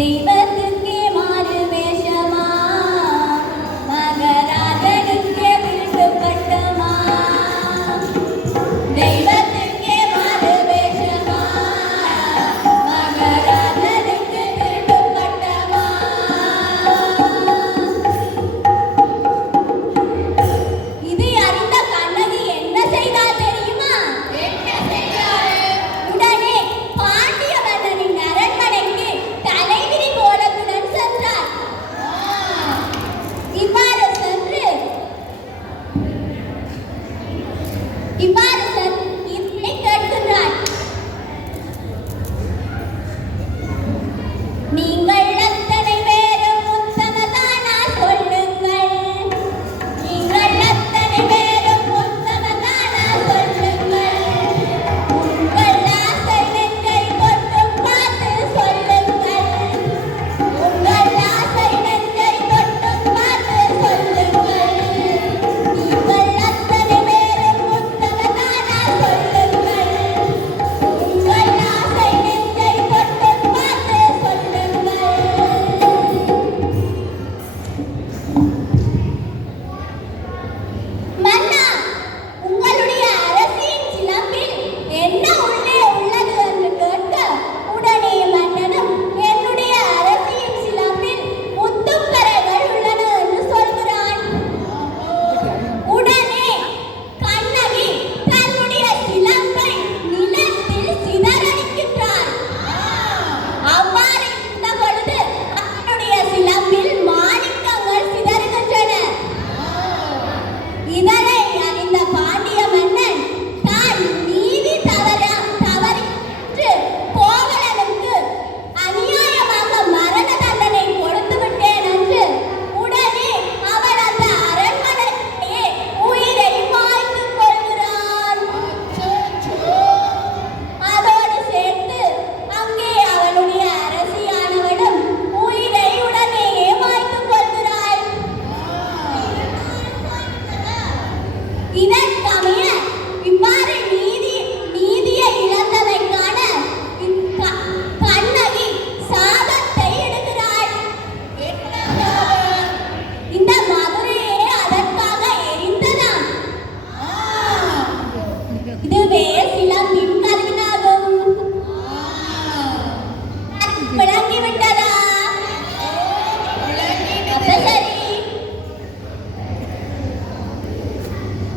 baby.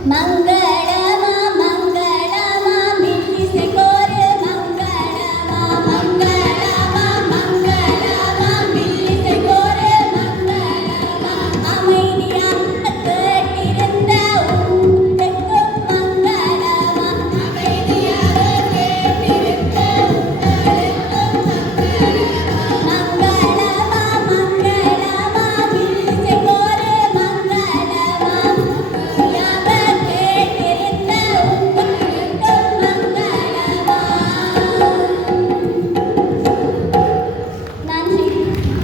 Mango.